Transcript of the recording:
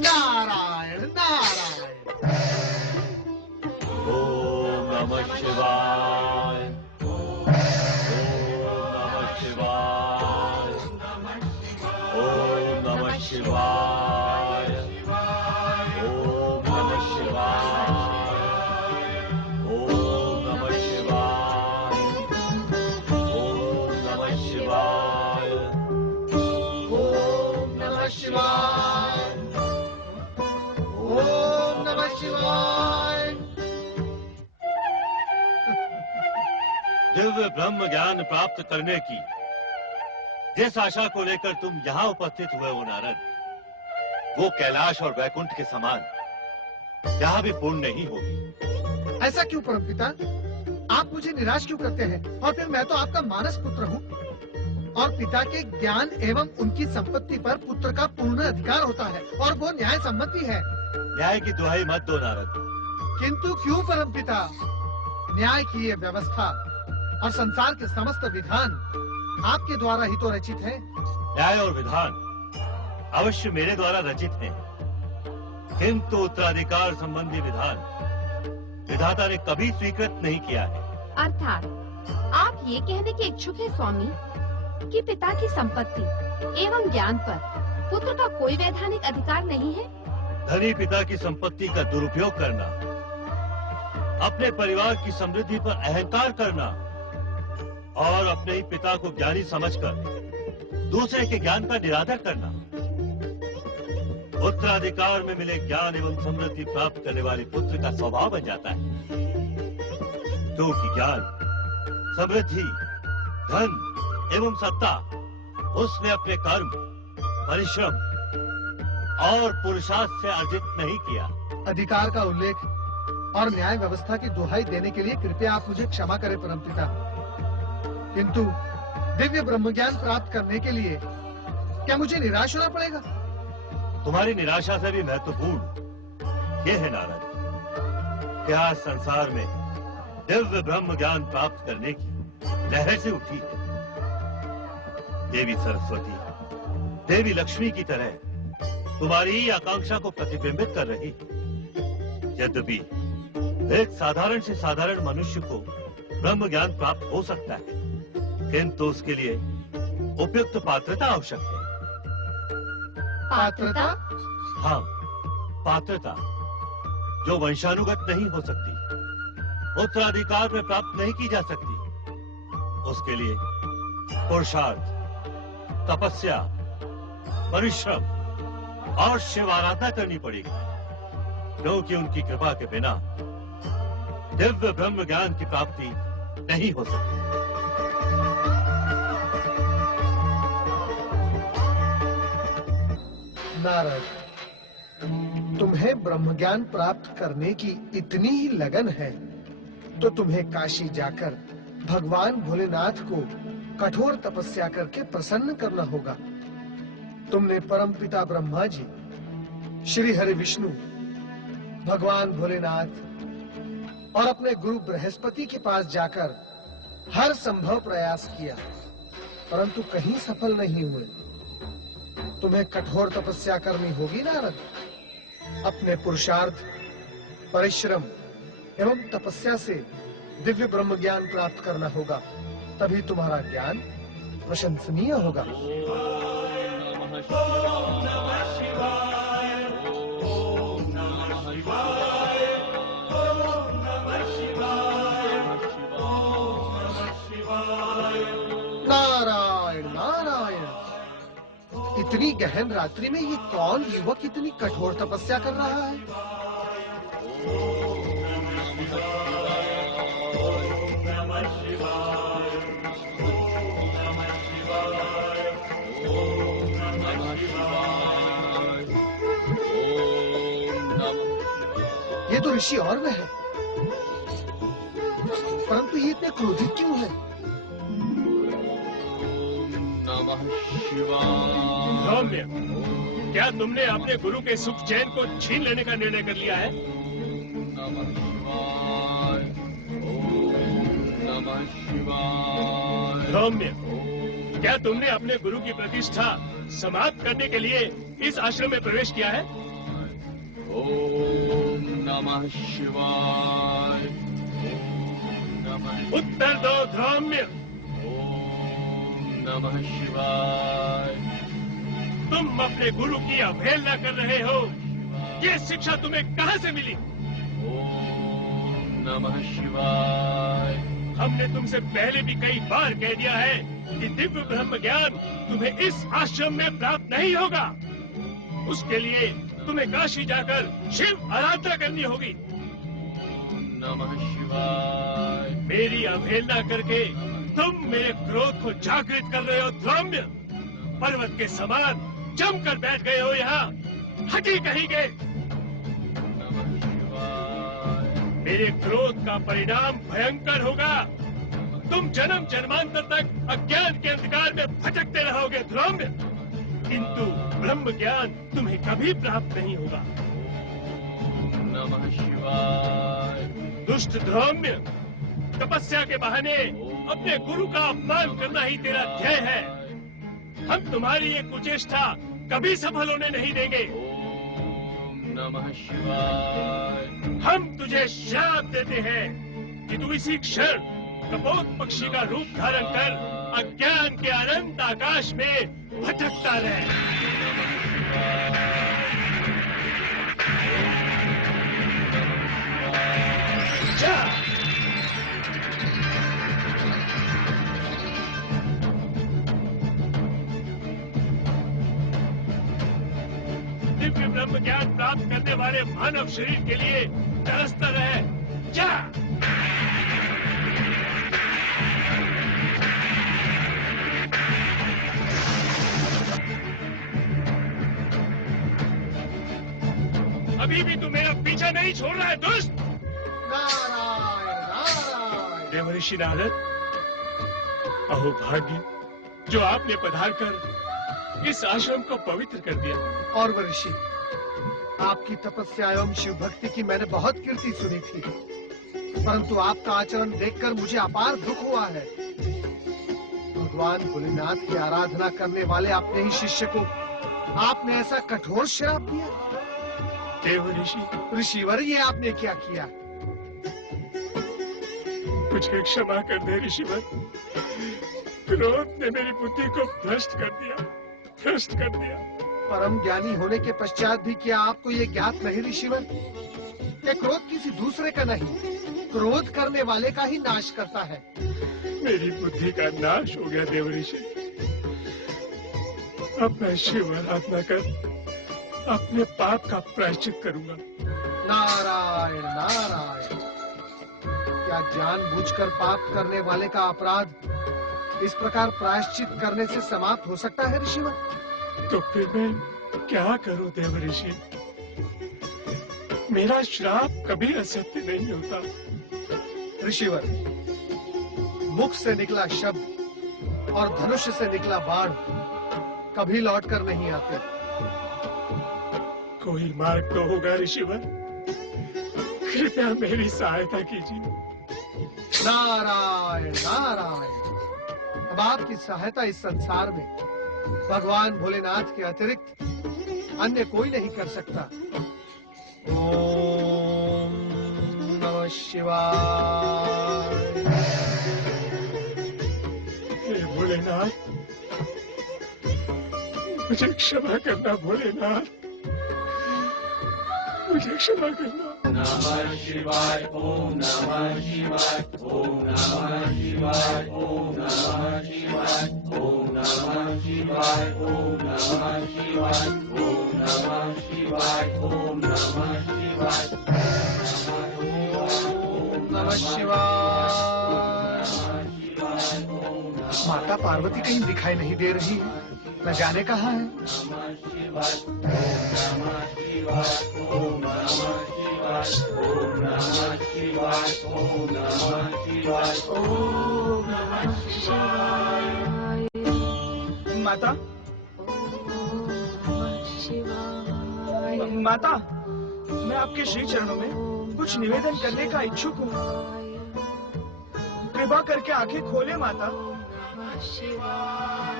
नारायण नारायण। ओम नमः शिवाय। ओम नमः शिवाय। ओम नमः शिवाय। ओम नमः शिवाय। ओम नमः शिवाय। ओम नमः शिवाय। ओम नमः शिवाय। ओम नमः शिवाय। दिव्य ब्रह्म ज्ञान प्राप्त करने की जिस आशा को लेकर तुम यहां उपस्थित हुए हो नारद, वो कैलाश और वैकुंठ के समान यहां भी पूर्ण नहीं होगी। ऐसा क्यों परमपिता? आप मुझे निराश क्यों करते हैं? और फिर मैं तो आपका मानस पुत्र हूँ, और पिता के ज्ञान एवं उनकी संपत्ति पर पुत्र का पूर्ण अधिकार होता है, और वो न्याय सम्मत भी है। न्याय की दुहाई मत दो नारद। किंतु क्यों परमपिता? न्याय की ये व्यवस्था और संसार के समस्त विधान आपके द्वारा ही तो रचित है। न्याय और विधान अवश्य मेरे द्वारा रचित हैं, किंतु उत्तराधिकार संबंधी विधान विधाता ने कभी स्वीकृत नहीं किया है। अर्थात आप ये कहने के इच्छुक हैं स्वामी कि पिता की संपत्ति एवं ज्ञान पर पुत्र का कोई वैधानिक अधिकार नहीं है। धनी पिता की संपत्ति का दुरुपयोग करना, अपने परिवार की समृद्धि पर अहंकार करना और अपने ही पिता को ज्ञानी समझकर दूसरे के ज्ञान का निरादर करना, उत्तराधिकार में मिले ज्ञान एवं समृद्धि प्राप्त करने वाले पुत्र का स्वभाव बन जाता है, क्योंकि ज्ञान, समृद्धि, धन एवं सत्ता उसने अपने कर्म, परिश्रम और पुरुषार्थ से अर्जित नहीं किया। अधिकार का उल्लेख और न्याय व्यवस्था की दुहाई देने के लिए कृपया आप मुझे क्षमा करें परमपिता, किंतु दिव्य ब्रह्मज्ञान प्राप्त करने के लिए क्या मुझे निराश होना पड़ेगा? तुम्हारी निराशा से भी महत्वपूर्ण ये है नारद, क्या संसार में दिव्य ब्रह्म ज्ञान प्राप्त करने की लहर से उठी है। देवी सरस्वती, देवी लक्ष्मी की तरह तुम्हारी ही आकांक्षा को प्रतिबिंबित कर रही है। यद्यपि एक साधारण से साधारण मनुष्य को ब्रह्म ज्ञान प्राप्त हो सकता है, किंतु उसके लिए उपयुक्त पात्रता आवश्यक है। पात्रता? हाँ, पात्रता जो वंशानुगत नहीं हो सकती, उत्तराधिकार में प्राप्त नहीं की जा सकती। उसके लिए पुरुषार्थ, तपस्या, परिश्रम और शिव आराधना करनी पड़ेगी, क्योंकि उनकी कृपा के बिना दिव्य ब्रह्म ज्ञान की प्राप्ति नहीं हो सकती। नारद, तुम्हें ब्रह्मज्ञान प्राप्त करने की इतनी ही लगन है तो तुम्हें काशी जाकर भगवान भोलेनाथ को कठोर तपस्या करके प्रसन्न करना होगा। तुमने परमपिता ब्रह्मा जी, श्री हरि विष्णु, भगवान भोलेनाथ और अपने गुरु बृहस्पति के पास जाकर हर संभव प्रयास किया, परंतु कहीं सफल नहीं हुए। तुम्हें कठोर तपस्या करनी होगी नारद। अपने पुरुषार्थ, परिश्रम एवं तपस्या से दिव्य ब्रह्म ज्ञान प्राप्त करना होगा, तभी तुम्हारा ज्ञान प्रशंसनीय होगा। नारायण नारायण, इतनी गहन रात्रि में ये कौन युवक इतनी कठोर तपस्या कर रहा है? ये तो ऋषि और वह है, परंतु ये इतने क्रोधित क्यों है? सौम्य, क्या तुमने अपने गुरु के सुख चैन को छीन लेने का निर्णय कर लिया है? सौम्य, क्या तुमने अपने गुरु की प्रतिष्ठा समाप्त करने के लिए इस आश्रम में प्रवेश किया है? ओम नमः शिवाय। ओम नमः। उत्तर दो धर्म्य। ओम नमः शिवाय। तुम अपने गुरु की अवहेलना कर रहे हो। ये शिक्षा तुम्हें कहाँ से मिली? ओम नमः शिवाय। हमने तुमसे पहले भी कई बार कह दिया है कि दिव्य ब्रह्म ज्ञान तुम्हें इस आश्रम में प्राप्त नहीं होगा। उसके लिए तुम्हें काशी जाकर शिव आराधना करनी होगी। ओम नमः शिवाय। मेरी अवहेलना करके तुम मेरे क्रोध को जागृत कर रहे हो धर्म्य। पर्वत के समान जमकर बैठ गए हो यहाँ। हटी कहीं गए। मेरे क्रोध का परिणाम भयंकर होगा। तुम जन्म जन्मांतर तक अज्ञान के अंधकार में भटकते रहोगे धर्म्य। किंतु ब्रह्म ज्ञान तुम्हें कभी प्राप्त नहीं होगा। ओम नमः शिवाय। दुष्ट धर्म्य, तपस्या के बहाने अपने गुरु का अपमान करना ही तेरा ध्येय है। हम तुम्हारी ये कुचेष्टा कभी सफल होने नहीं देंगे। ओम नमः शिवाय। हम तुझे श्राप देते हैं कि तू इसी क्षण कपोत पक्षी का रूप धारण कर अज्ञान के अनंत आकाश में भटकता रहे। जा। दिव्य ब्रह्म ज्ञान प्राप्त करने वाले मानव शरीर के लिए तरसता रहे। जा। अभी भी तू मेरा पीछा नहीं छोड़ रहा है दुष्ट। नारायण नारायण। देवऋषि नारद, अहो भाग्य जो आपने पधार कर इस आश्रम को पवित्र कर दिया। और ऋषि, आपकी तपस्या एवं शिव भक्ति की मैंने बहुत कीर्ति सुनी थी, परंतु आपका आचरण देखकर मुझे अपार दुख हुआ है। भगवान भोलेनाथ की आराधना करने वाले अपने ही शिष्य को आपने ऐसा कठोर श्राप दिया। देवऋषि, ऋषिवर, ये आपने क्या किया? मुझे क्षमा कर दे ऋषिवर। क्रोध ने मेरी बुद्धि को भ्रष्ट कर दिया। परम ज्ञानी होने के पश्चात भी क्या आपको ये ज्ञात नहीं ऋषिवर कि क्रोध किसी दूसरे का नहीं, क्रोध करने वाले का ही नाश करता है। मेरी बुद्धि का नाश हो गया देवऋषि। अब मैं शिव आराधना कर अपने पाप का प्रायश्चित करूंगा। नारायण नारायण। क्या जानबूझकर पाप करने वाले का अपराध इस प्रकार प्रायश्चित करने से समाप्त हो सकता है ऋषिवर? तो फिर मैं क्या करूं देवऋषि? मेरा श्राप कभी असत्य नहीं होता। ऋषिवर, मुख से निकला शब्द और धनुष से निकला बाण कभी लौटकर नहीं आते। कोई मार्ग तो होगा ऋषिवर, कृपया मेरी सहायता कीजिए। नारायण नारायण। अब आपकी सहायता इस संसार में भगवान भोलेनाथ के अतिरिक्त अन्य कोई नहीं कर सकता। ओम नमः शिवाय। हे भोलेनाथ, मुझे क्षमा करना भोलेनाथ, मुझे क्षमा करना। नमः शिवाय। ओम नमः शिवाय। ओम नमः शिवाय। ओम नमः शिवाय। ओम नमः शिवाय। ओम नमः शिवाय। ओम नमः शिवाय। ओम नमः शिवाय। ओम नमः शिवाय। माता पार्वती कहीं दिखाई नहीं दे रही है, न जाने कहाँ है। नमः शिवाय। ओम नमः शिवाय। ओम नमः शिवाय। ओम नमः शिवाय। ओम नमः शिवाय। ओम नमः शिवाय। माता, माता, मैं आपके श्री चरणों में कुछ निवेदन करने का इच्छुक हूँ। कृपा करके आंखें खोले माता। ओम नमः शिवाय।